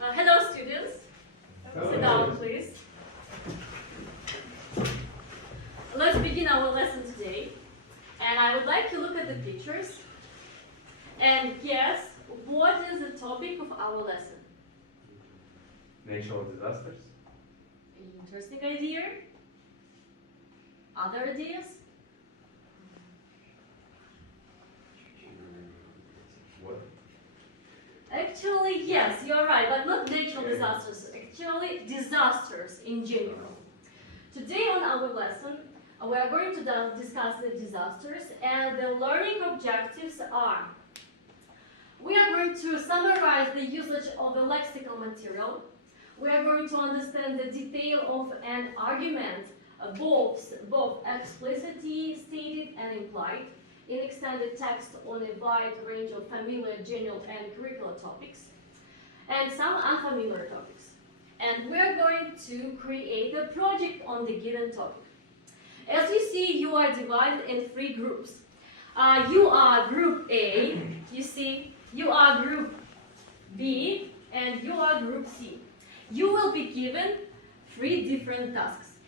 Hello, students. Sit down, please. Let's begin our lesson today. And I would like to look at the pictures and guess what is the topic of our lesson. Natural disasters. Interesting idea. Other ideas? What? Actually, yes, you're right, but not natural disasters. Actually, disasters in general. Today on our lesson, we are going to discuss the disasters, and the learning objectives are: we are going to summarize the usage of the lexical material. We are going to understand the detail of an argument, both explicitly stated and implied, in extended text on a wide range of familiar, general, and curricular topics, and some unfamiliar topics. And we are going to create a project on the given topic. As you see, you are divided in 3 groups. You are group A, you see, you are group B, and you are group C. You will be given 3 different tasks.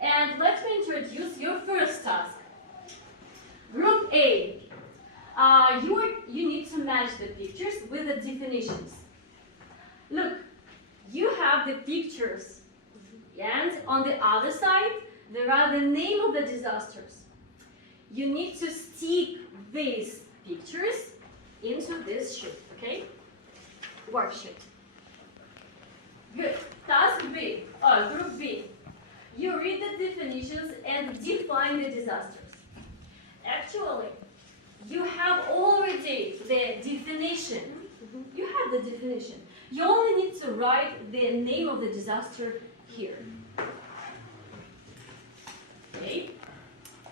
And let me introduce your first task. Group A, you need to match the pictures with the definitions. Look, you have the pictures, and on the other side, there are the name of the disasters. You need to stick these pictures into this sheet, okay? Worksheet. Good. Task B, group B. You read the definitions and define the disasters. Actually, you have already the definition. You have the definition. You only need to write the name of the disaster here. Okay.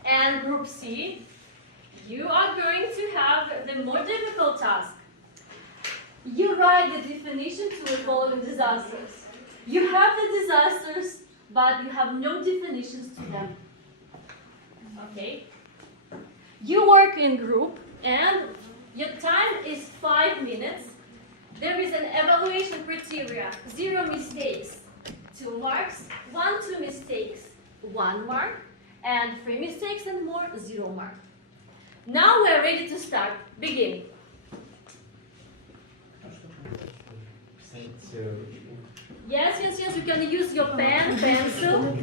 And group C, you are going to have the more difficult task. You write the definition to the following disasters. You have the disasters, but you have no definitions to them. Okay? You work in group, and your time is 5 minutes. There is an evaluation criteria: 0 mistakes, 2 marks, 1, 2 mistakes, 1 mark, and 3 mistakes and more, 0 mark. Now we are ready to start. Begin. Yes, you can use your pen, pencil.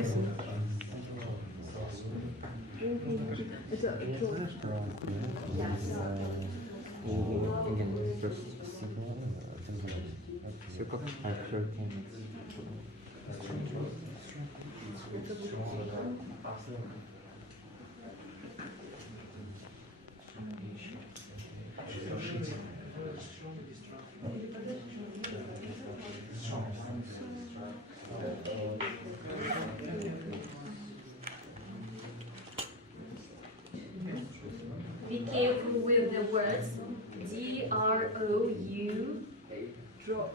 Be careful with the words D-R-O-U. Drought.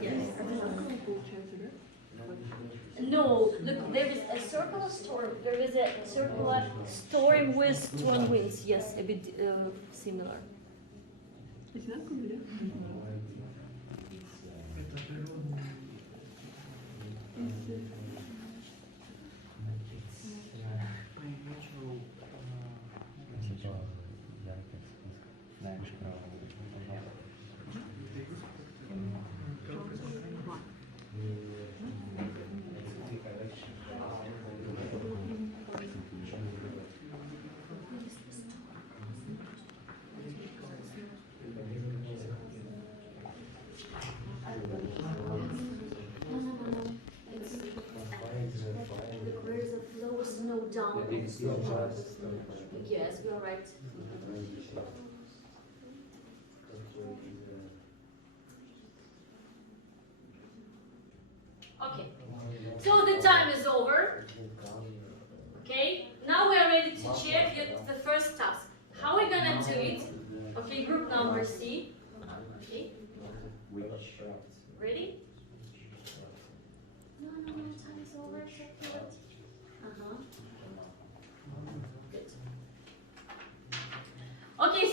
Yes. No, look, there is a circular storm. There is a circular storm with strong winds. Yes, a bit similar. Down. Yes, you are right. Okay, so the time is over. Okay, now we are ready to check the first task. How are we gonna do it? Okay, group number C. Okay, ready? No, time is over. Check it.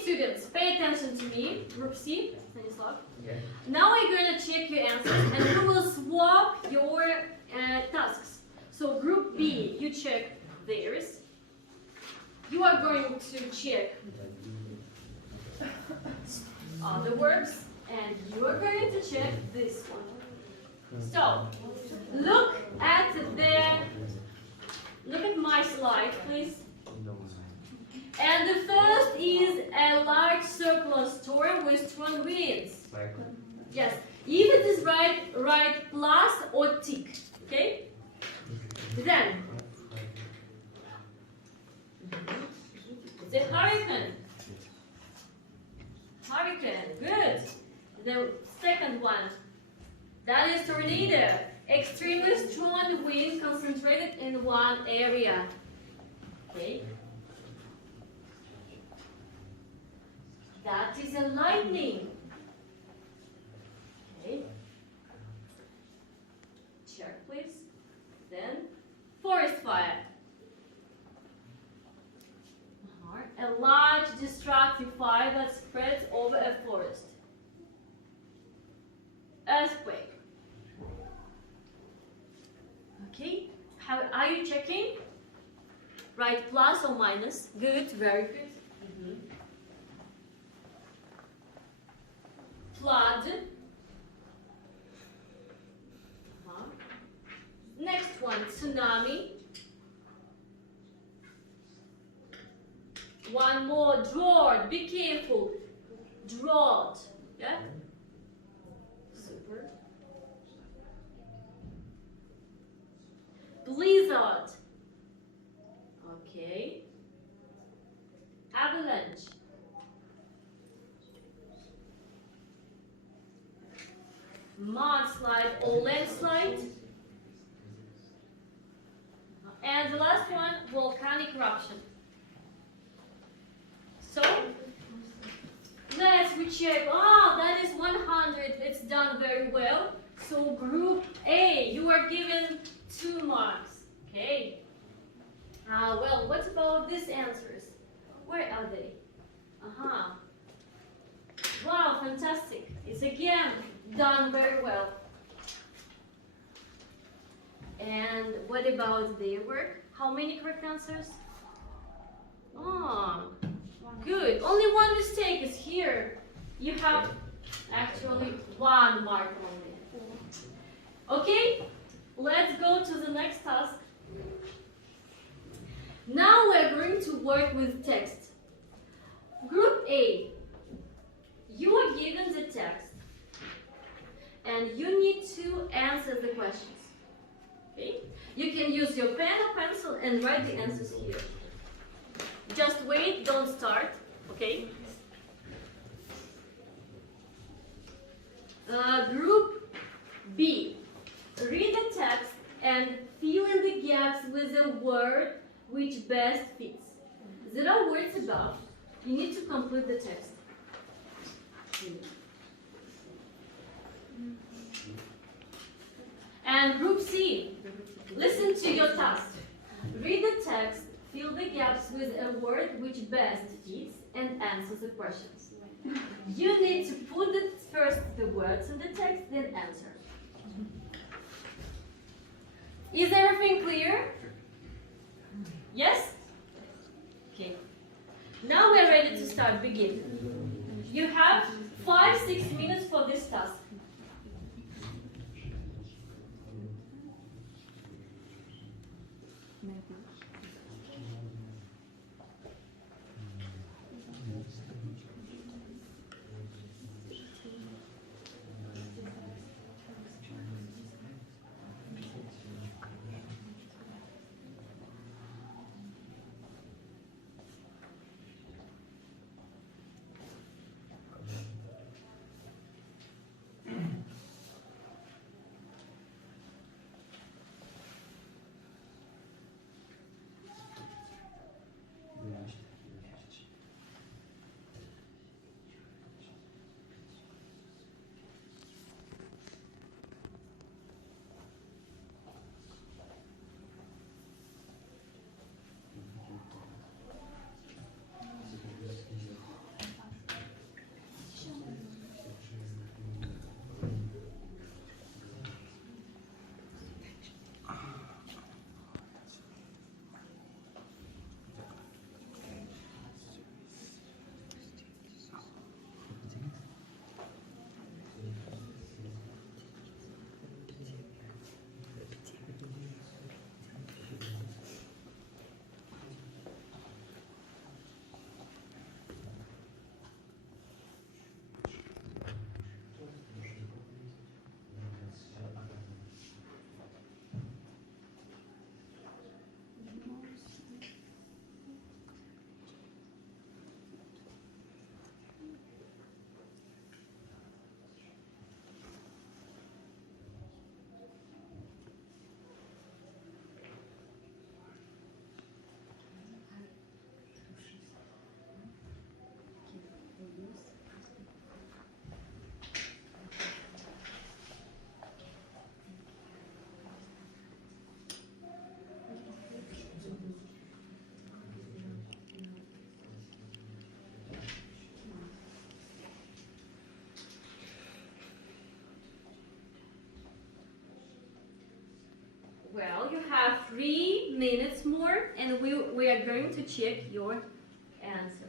students, pay attention to me. Group C, Stanislav. Yeah. Now we're going to check your answers and we will swap your tasks. So group B, you check theirs. You are going to check other works and you are going to check this one. So look at my slide, please. And the first is a large circular storm with strong winds. Yes. If it is right, write plus or tick. Okay? Then the hurricane. Hurricane. Good. The second one. That is tornado. Extremely strong wind concentrated in one area. Okay. That is a lightning. Okay. Check, please. Then, forest fire. A large destructive fire that spreads over a forest. Earthquake. Okay. How are you checking? Write plus or minus. Good. Very good. Flood. Next one, tsunami. One more, drought. Be careful. Drought. Yeah? Super. Blizzard. Okay. Avalanche. Mudslide or landslide. And the last one, volcanic eruption. So, let's recheck. Oh, that is 100. It's done very well. So, group A, you are given 2 marks. Okay. Well, what about these answers? Where are they? Wow, fantastic. It's again done very well. And what about their work? How many correct answers? Oh, good. Only one mistake is here. You have actually 1 mark only. Okay, let's go to the next task. Now we're going to work with text. Group A, you are given the text and you need to answer the questions. Okay? You can use your pen or pencil and write the answers here. Just wait, don't start. Okay? Group B, read the text and fill in the gaps with a word which best fits. There are words above. You need to complete the text. And group C, listen to your task. Read the text, fill the gaps with a word which best fits, and answer the questions. You need to put first the words in the text, then answer. Is everything clear? Yes? Okay. Now we're ready to start. Begin. You have 5-6 minutes for this task. 3 minutes more, and we are going to check your answers.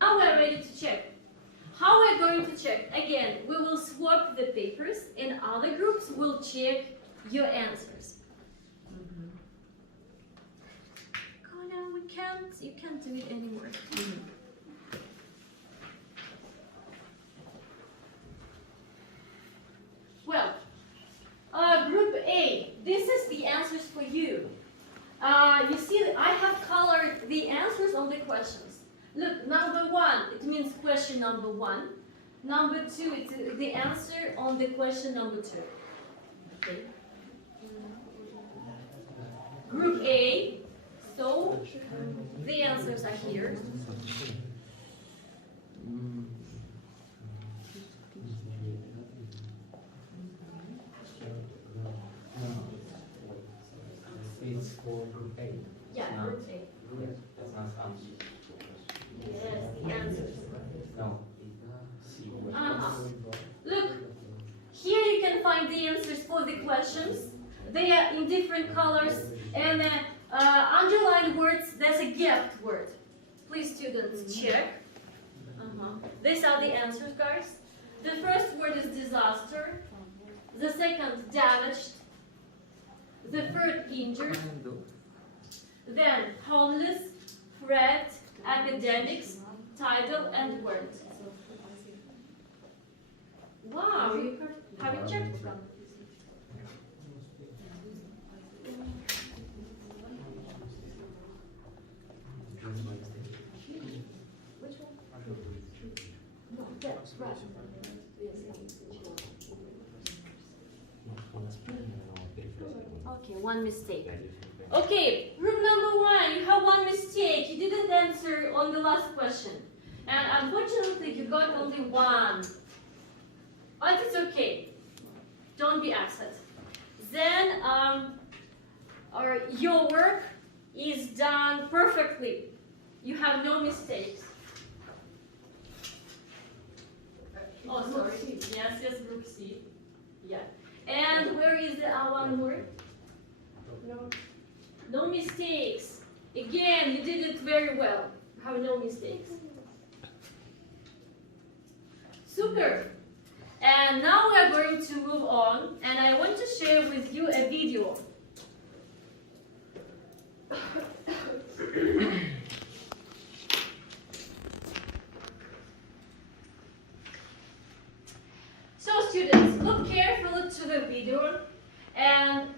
Now we are ready to check. How we are going to check? Again, we will swap the papers, and other groups will check your answers. Kola, you can't do it anymore. Well, group A, this is the answers for you. You see, I have colored the answers on the questions. Look, number 1, it means question number 1. Number 2, it's the answer on the question number 2. Okay. Group A, so the answers are here. It's for group A. Yeah, group A. That's not answer. Yes, the answers. No. Look, here you can find the answers for the questions. They are in different colors, and underlined words, there's a gapped word. Please, students, check. These are the answers, guys. The first word is disaster. The second, damaged. The third, injured. Then, homeless, threat, academics, title, and word. Wow, have you checked? Which one? No, that's right. Okay, one mistake. Okay, group number 1, you have one mistake. You didn't answer on the last question. And unfortunately, you got only 1. But it's okay. Don't be upset. Then your work is done perfectly. You have no mistakes. Oh, sorry. Yes, group C. Yeah. And where is the one more? No mistakes. Again, you did it very well. You have no mistakes. Super. And now we are going to move on, and I want to share with you a video. So students, look carefully to the video and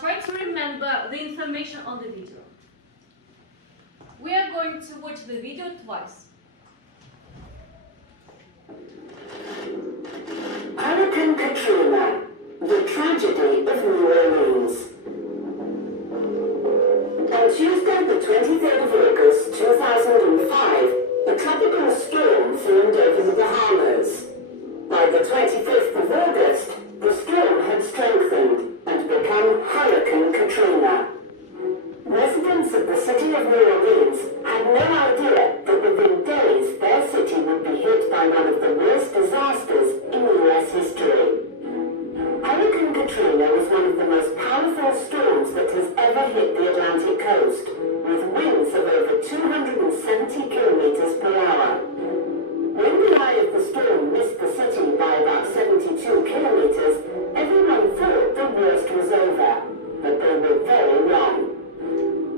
try to remember the information on the video. We are going to watch the video twice. Hurricane Katrina, the tragedy of New Orleans. On Tuesday, the 23rd of August, 2005, a tropical storm formed over the Bahamas. By the 25th of August, the storm had strengthened and become Hurricane Katrina. Residents of the city of New Orleans had no idea that within days their city would be hit by one of the worst disasters in U.S. history. Hurricane Katrina was one of the most powerful storms that has ever hit the Atlantic coast, with winds of over 270 kilometers per hour. When the eye of the storm missed the city by about 72 kilometers, everyone thought the worst was over, but they were very wrong.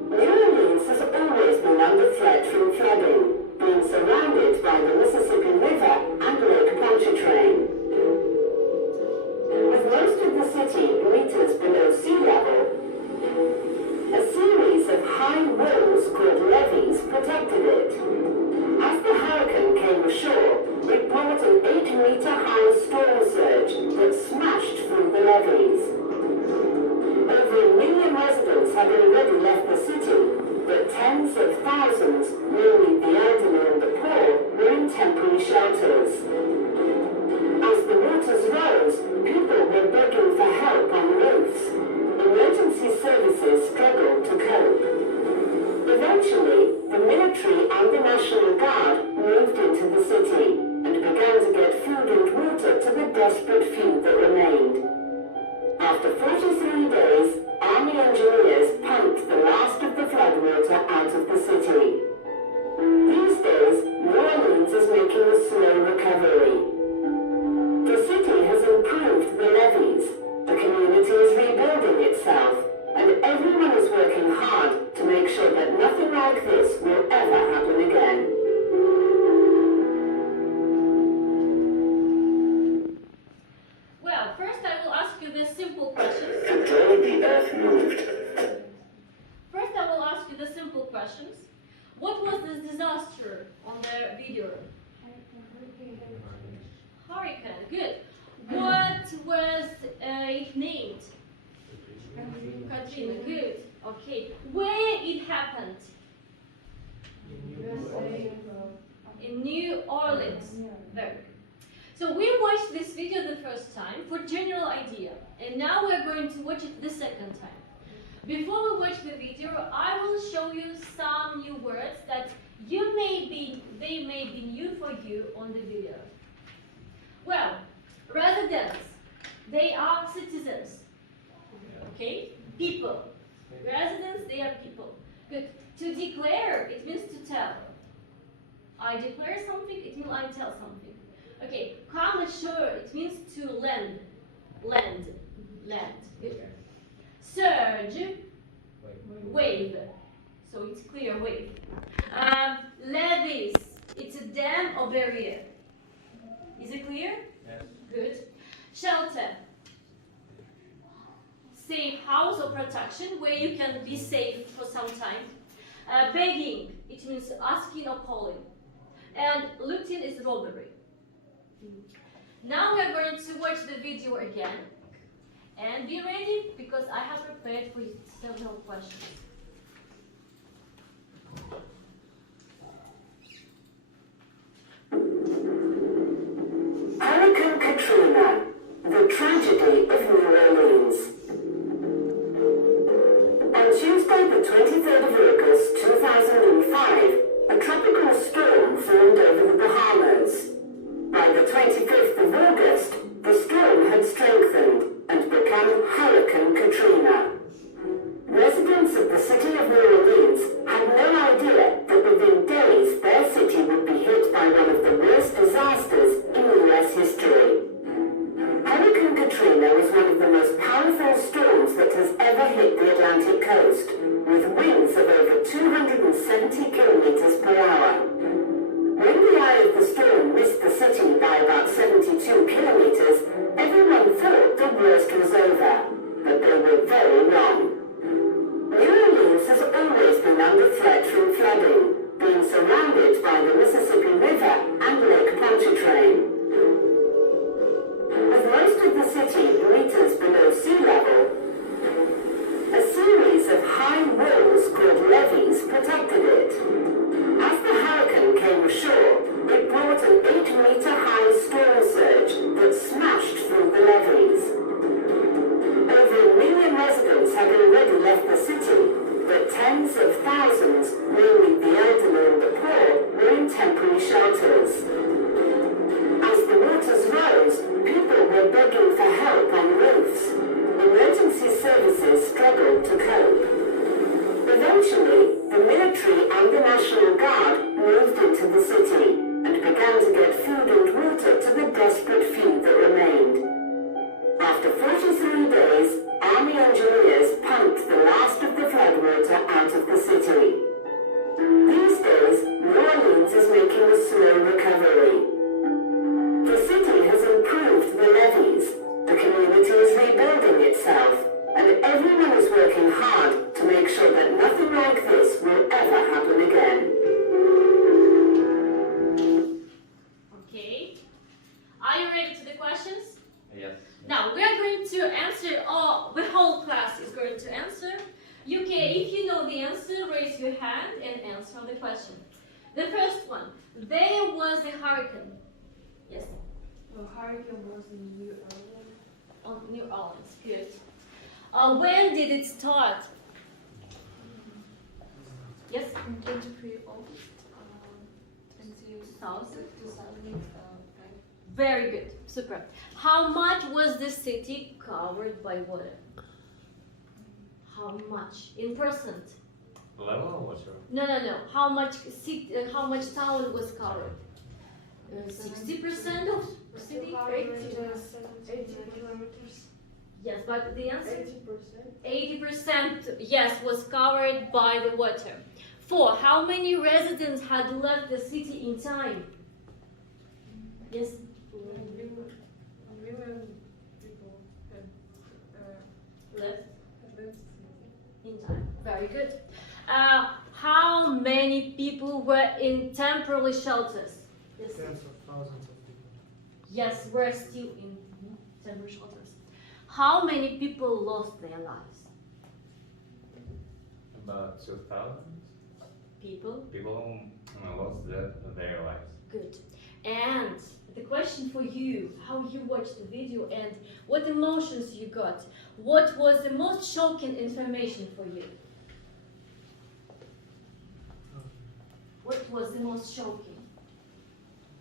New Orleans has always been under threat from flooding, being surrounded by the Mississippi River and Lake Pontchartrain. With most of the city meters below sea level, a series of high walls called 8-meter high storm surge that smashed through the levees. Over 1 million residents had already left the city, but tens of thousands, mainly the elderly and the poor, were in temporary shelters. As the waters rose, people were begging for help on roofs. Emergency services struggled to cope. Eventually, the military and the National Guard moved into the city and began to get food and water to the desperate few that remained. After 43 days, Army engineers pumped the last of the floodwater out of the city. These days, New Orleans is making a slow recovery. The city has improved the levees, the community is rebuilding itself, and everyone is working hard to make sure that nothing like this will ever happen again. Well, first I will ask you the simple questions. Today the earth moved. First I will ask you the simple questions. What was the disaster on the video? Hurricane, good. What was it named? Katrina, good. Okay. Where it happened? In New Orleans. Very good. So we watched this video the first time for general idea, and now we're going to watch it the second time. Before we watch the video, I will show you some new words that they may be new for you on the video. Well, residents, they are citizens. Okay? People. Residents, they are people. Good. To declare, it means to tell. I declare something, it means I tell something. Okay. Come ashore, it means to lend. Land. Good. Surge, wave. So it's clear wave. Levees, it's a dam or barrier. Is it clear? Yes. Good. Shelter, safe house or protection where you can be safe for some time. Begging, it means asking or calling. And looting is robbery. Now we are going to watch the video again. And be ready because I have prepared for you several questions. Hurricane Katrina, the tragedy of New Orleans. On Tuesday, the 23rd of August, 2005, a tropical storm formed over the Bahamas. By the 25th of August, the storm had strengthened and become Hurricane Katrina. Residents of the city of New Orleans had no idea that within days their city would be hit by one of the worst disasters in U.S. history. Hurricane Katrina was one of the most powerful storms that has ever hit the Atlantic coast, with winds of over 270 kilometers per hour. When the eye of the storm missed the city by about 72 kilometers, everyone thought the worst was over, but they were very wrong. New Orleans has always been under threat from flooding, being surrounded by the Mississippi River and Lake Pontchartrain. With most of the city meters below sea level, a series of high walls called levees protected it. As the hurricane came ashore, it brought an 8-meter high storm surge that smashed through the levees. Over 1 million residents had already left the city, but tens of thousands, mainly the elderly and the poor, were in temporary shelters. As the waters rose, people were begging for help on roofs. Emergency services struggled to cope. Eventually, the military and the National Guard moved into the city and began to get food and water to the desperate few that remained. After 43 days, Army engineers pumped the last of the floodwater out of the city. These days, New Orleans is making a slow recovery. The city has improved the levees, the community is rebuilding itself, and everyone is working hard to make sure that nothing like this will ever happen again. Okay. Are you the question. The first one. There was a hurricane. Yes. The hurricane was in New Orleans. On New Orleans. Good. When did it start? Yes. In 23 August. 2000. Very good. Super. How much was the city covered by water? How much in percent? Level or water? No. How much town was covered? 60% of city? 80 kilometers. Yes, but the answer? 80%. 80%, yes, was covered by the water. 4. How many residents had left the city in time? Yes? A million people Left had left. in time. Very good. How many people were in temporary shelters? Yes. Tens of thousands of people. Yes, we're still in temporary shelters. How many people lost their lives? About 2,000 People. people lost their lives. Good. And the question for you, how you watched the video and what emotions you got. What was the most shocking information for you? What was the most shocking?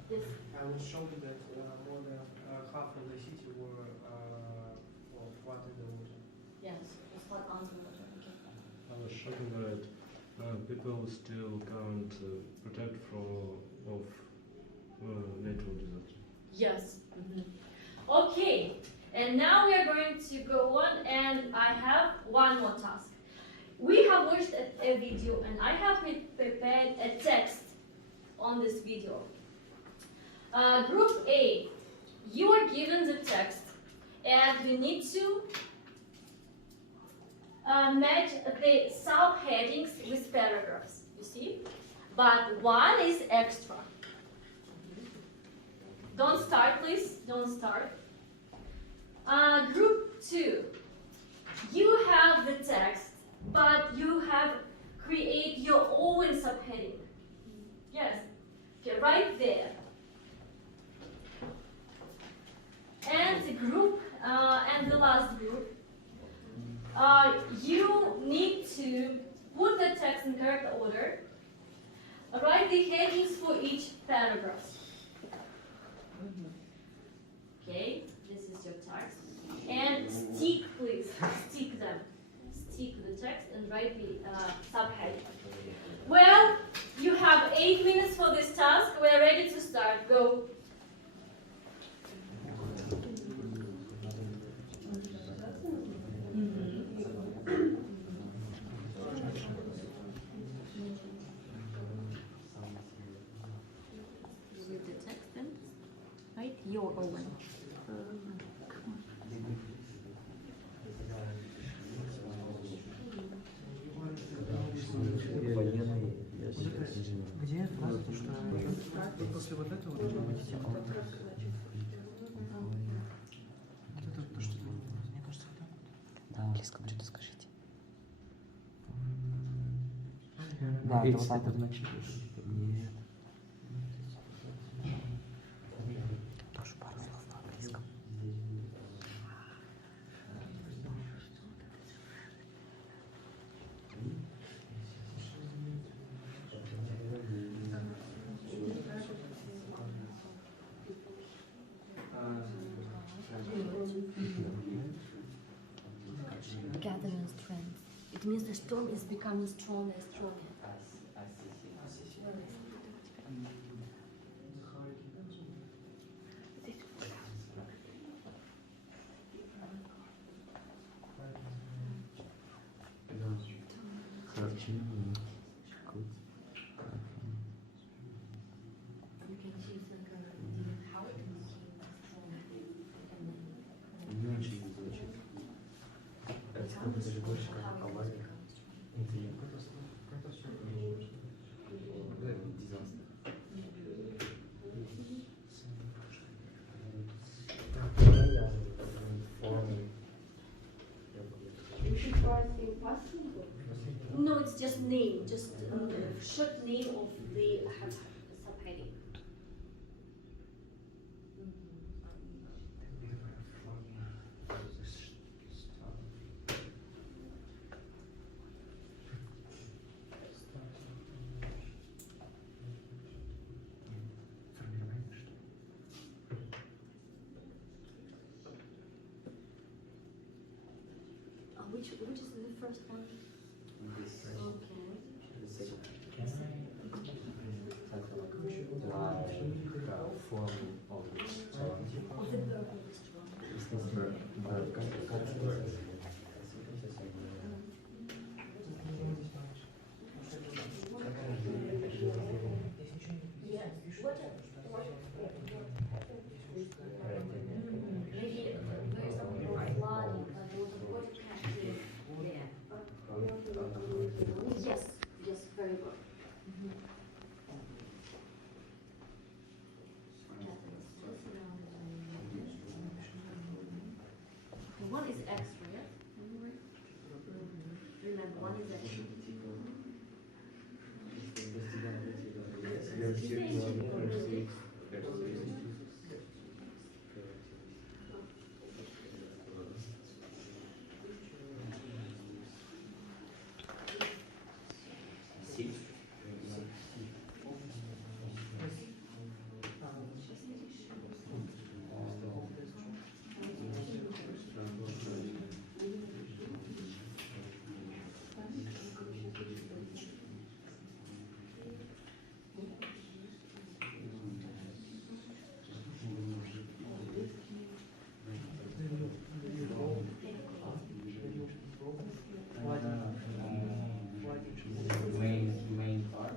Yes. I was shown that more than half of the city were flooded in the water. Yes. It's what underwater. Okay. I was shocked that people still can't protect of natural disaster. Yes. Okay. And now we are going to go on, and I have one more task. We have watched a video, and I have prepared a text on this video. Group A, you are given the text, and you need to match the subheadings with paragraphs. You see? But one is extra. Don't start, please. Don't start. Group 2, you have the text, but you have create your own subheading. Yes. Okay, right there. And the group, and the last group, you need to put the text in correct order. Write the headings for each paragraph. Okay, this is your text. And stick, please, stick them. Stick the text and write the subheading. Well, you have 8 minutes for this task. We're ready to start. Go. Read the text then. Write your own. Где фраза, то, что после вот этого должна быть тема? Вот это то, что мне кажется, вот так вот. Да. Близко что-то скажите. Да, это вот так вот. Нет. Тоже пару слов на английском. Gathering strength. It means the storm is becoming stronger and stronger. Даже больше как авария. You should write in past simple. No, it's just name, just short name of the subheading. Which is the first one? Form of the storm. Of the verb of the storm. Yes, very good. One is extra, yeah? Remember, one is extra. Main part.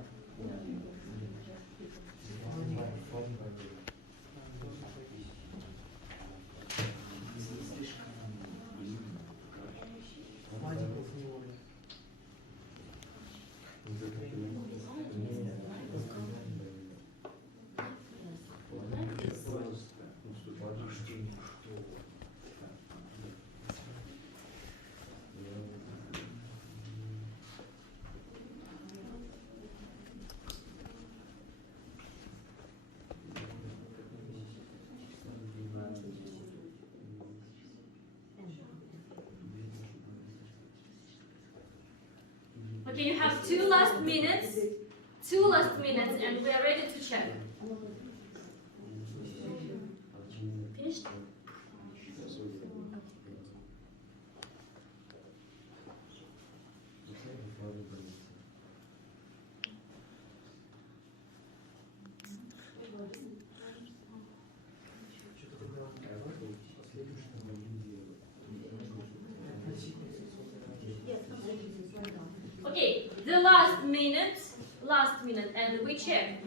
Okay, you have two last minutes, and we are ready to check. Finished? Okay, the last minute, and we check.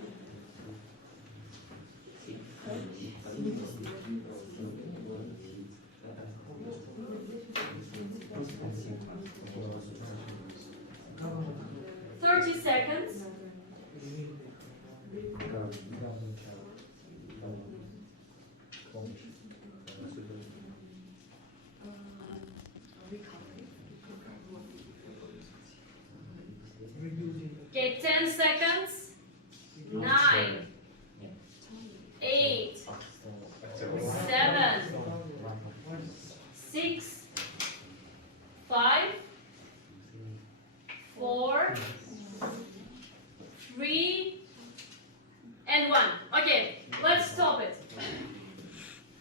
Seconds. Okay, 10 seconds. 9, 8, 7, 6, 5, 4, 3, and 1. Okay, let's stop it.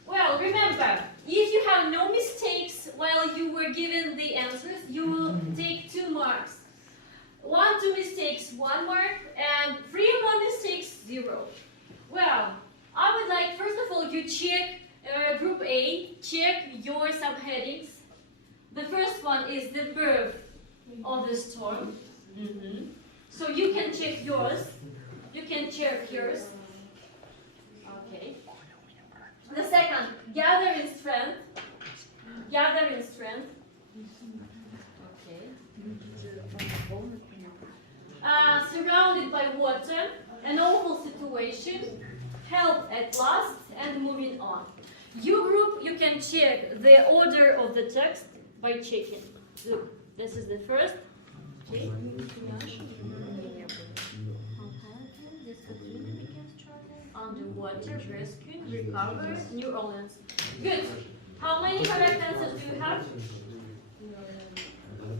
Well, remember, if you have no mistakes while you were given the answers, you will take 2 marks. 1, 2 mistakes, 1 mark, and 3 or more mistakes, 0. Well, I would like, first of all, you check group A, check your subheadings. The first one is the verb of the storm. So you can check yours. You can check yours. Okay. The second, gather in strength. Gather in strength. Okay. Surrounded by water, an awful situation, help at last, and moving on. You group, you can check the order of the text by checking. Look, this is the first. Okay. Underwater, rescued, recovered, New Orleans. Good. How many correct answers do you have?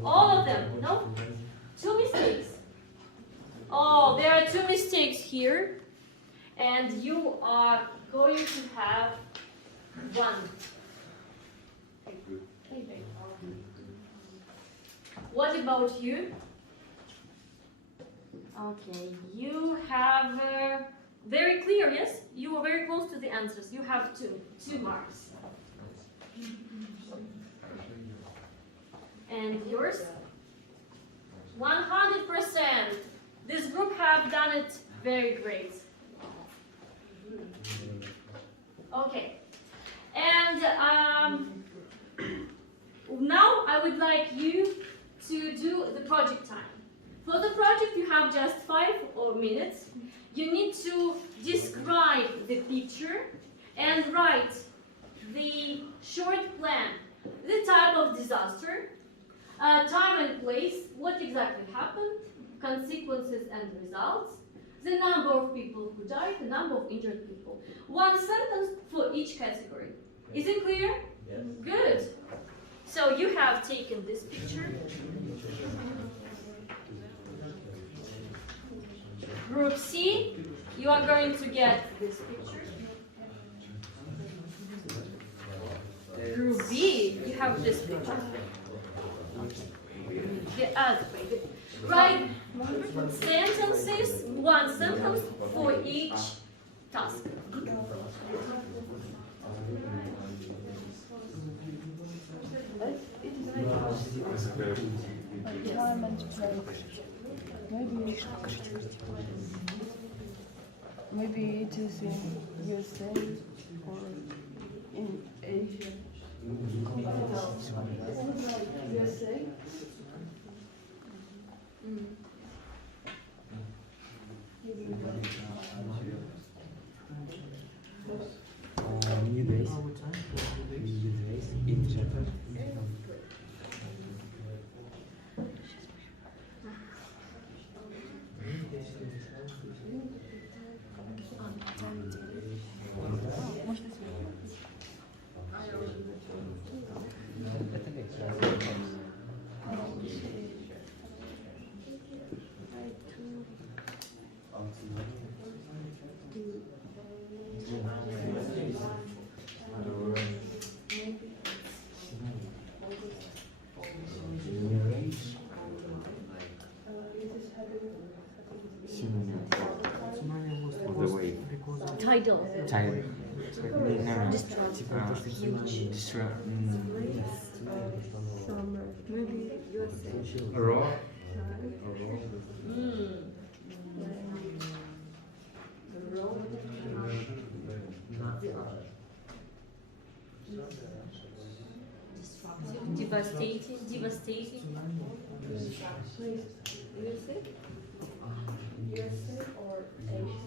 All of them? No? 2 mistakes. Oh, there are 2 mistakes here. And you are going to have 1. What about you? Okay, you have very clear, yes? You are very close to the answers. You have 2 marks. And yours? 100%. This group have done it very great. Okay. And now I would like you to do the project time. For the project you have just 5 minutes. You need to describe the picture and write the short plan, the type of disaster, time and place, what exactly happened, consequences and results, the number of people who died, the number of injured people. 1 sentence for each category. Is it clear? Yes. Good. So you have taken this picture. Group C, you are going to get this picture. Group B, you have this picture. The earthquake. Write sentences, 1 sentence for each task. Maybe it is in USA or in Asia. USA? New days. In Japan. Tidal. Summer. Maybe USA. Raw. Devastating, devastating. USA? USA or Asia?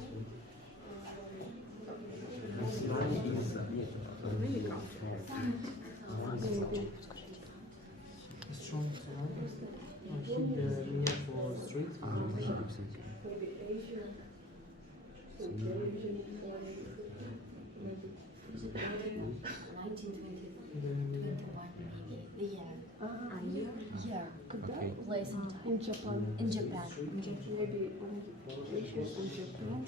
Strong tsunami. Hit меня по street. Maybe Asia. So television for maybe. 1921 year. Когда? Place and time. In Japan. In Japan. Maybe Asia and Japan.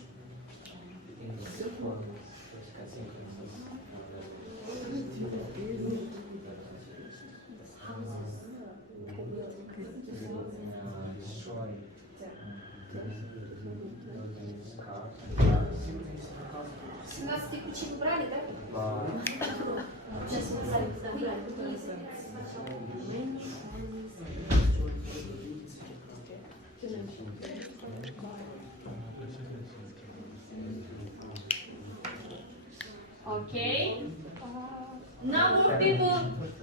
Okay. Number of people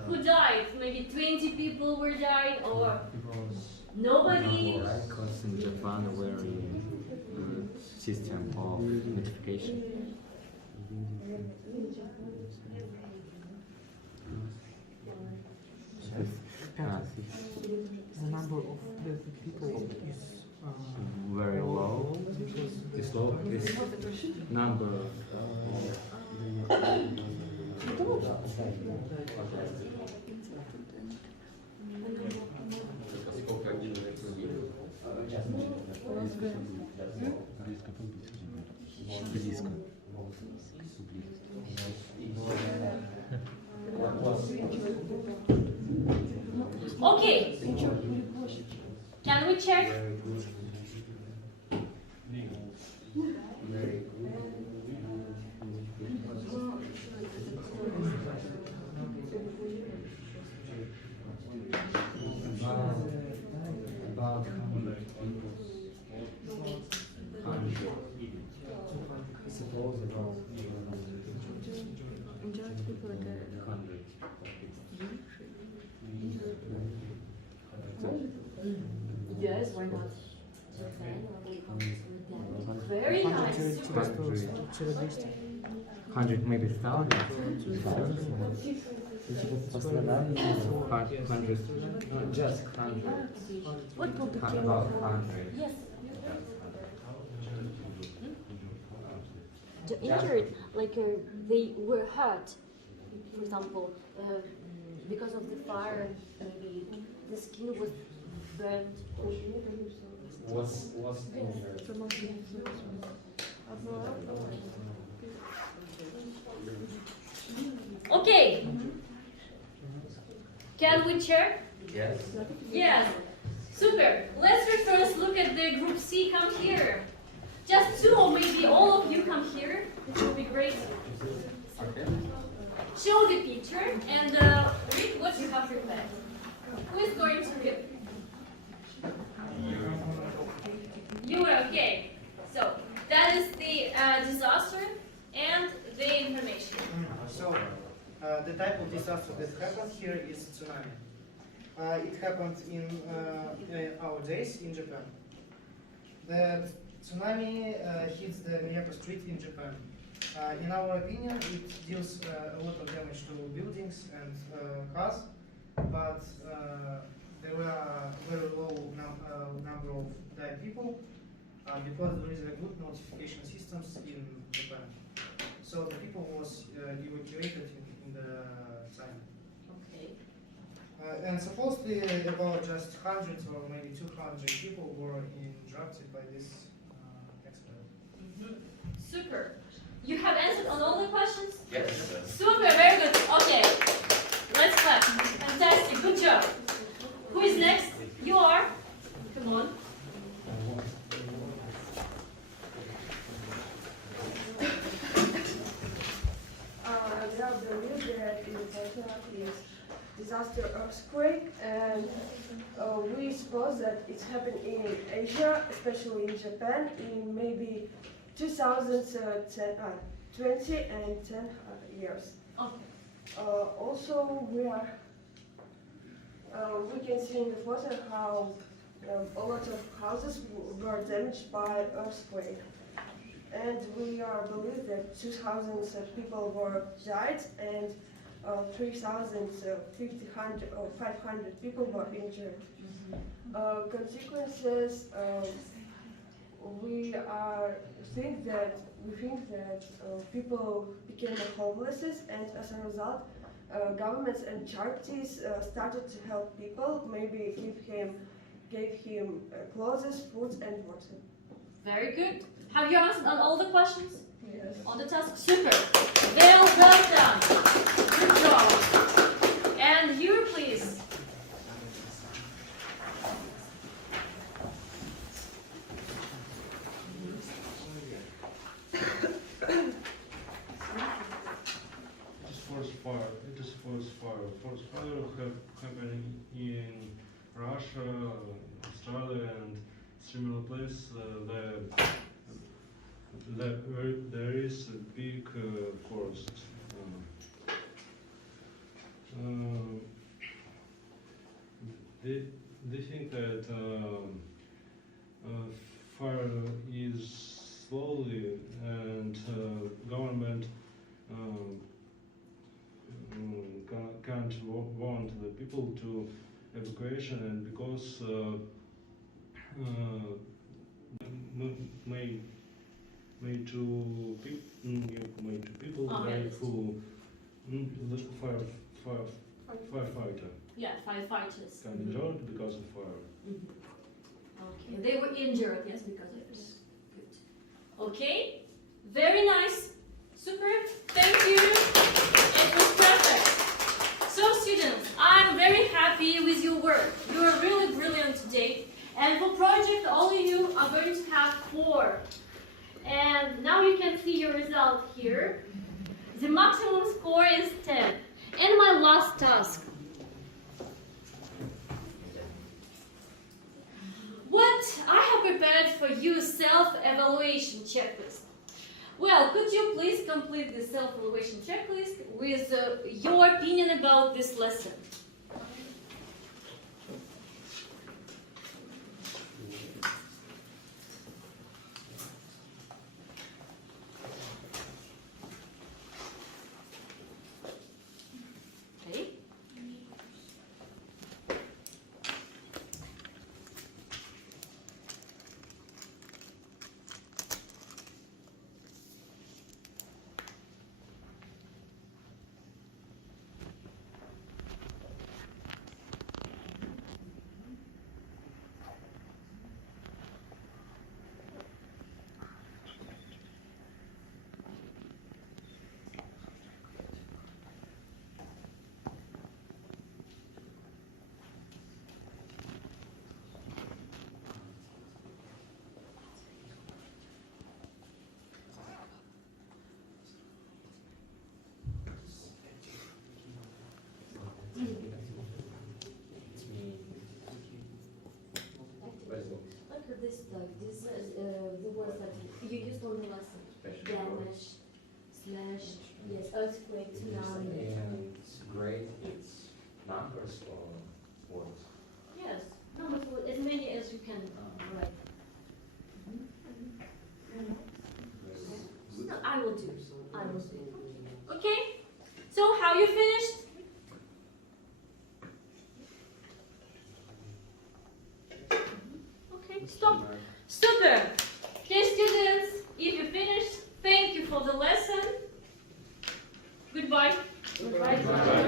who died, maybe 20 people were died or nobody. Because in Japan, very good system of notification. The number of the people is very low. This low is number близко. Okay. Can we check? About 100 people. Suppose about 100. Yes, why not? Very nice. 100 maybe 1,000. 100, just 100. What will become About 100. Yes. The injured, like they were hurt, for example, because of the fire, maybe the skin was burned. Was injured. Okay. Can we check? Yes. Yes. Super. Let's first look at the group C. Come here. Just two or maybe all of you come here. It would be great. Okay. Show the picture and read what you have prepared. Who is going to read? You are okay. So that is the disaster and the information. So, the type of disaster that happened here is tsunami. It happened in our days in Japan. The tsunami hits the Miyako Street in Japan. In our opinion, it deals a lot of damage to buildings and cars, but there were a very low number of dead people because there is a good notification systems in Japan. So the people was evacuated in the time. Okay. And supposedly about just hundreds or maybe 200 people were injured by this explosion. Super. You have answered on all the questions? Yes. Super, very good. Okay. Let's clap. Fantastic. Good job. Who is next? You are. Come on. There are believed that in China is disaster earthquake, and we suppose that it happened in Asia, especially in Japan, in maybe 2020 and 10 years. Okay. Also, we can see in the photo how a lot of houses were damaged by earthquake. And we are believe that 2,000 people were died and 500 people were injured. Consequences, we think that people became homeless, and as a result, governments and charities started to help people, maybe gave him clothes, food, and water. Very good. Have you answered on all the questions? Yes. On the task? Super. Well done. Good job. And you, please. It is forest fire. Forest fire happening in Russia, Australia, and similar places. There is a big forest. They think that fire is slowly, and government can't want the people to evacuation, and because made two people died who firefighter Yeah, firefighters. got injured because of fire. Okay, they were injured, yes, because of this. Good. Okay, very nice. Super, thank you. It was perfect. So students, I'm very happy with your work. You are really brilliant today. And for project, all of you are going to have 4. And now you can see your result here. The maximum score is 10. And my last task. What I have prepared for you self-evaluation checklist. Well, could you please complete the self-evaluation checklist with your opinion about this lesson? Okay. Look at this stuff. This is the words that you used on the lesson. Damage, slash, yes, earthquake, tsunami. And grade, it's numbers or words? Yes, numbers, as many as you can write. No, I will do. I will do. Okay. So how you finished? Okay. Stop. Super. Okay, students. If you finished, thank you for the lesson. Goodbye. Bye.